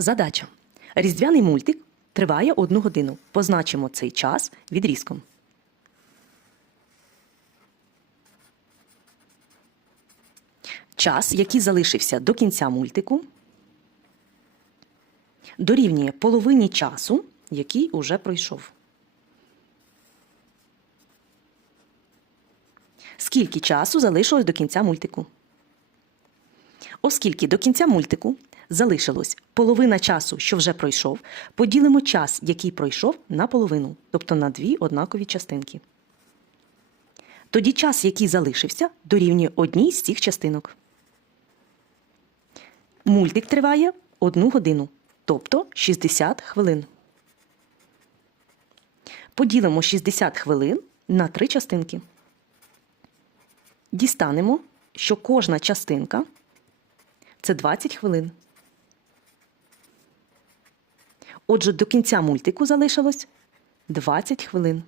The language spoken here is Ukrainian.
Задача. Різдвяний мультик триває одну годину. Позначимо цей час відрізком. Час, який залишився до кінця мультику, дорівнює половині часу, який уже пройшов. Скільки часу залишилось до кінця мультику? Оскільки до кінця мультику залишилось половина часу, що вже пройшов, поділимо час, який пройшов, на половину, тобто на дві однакові частинки. Тоді час, який залишився, дорівнює одній з цих частинок. Мультик триває одну годину, тобто 60 хвилин. Поділимо 60 хвилин на три частинки. Дістанемо, що кожна частинка це 20 хвилин. Отже, до кінця мультику залишилось 20 хвилин.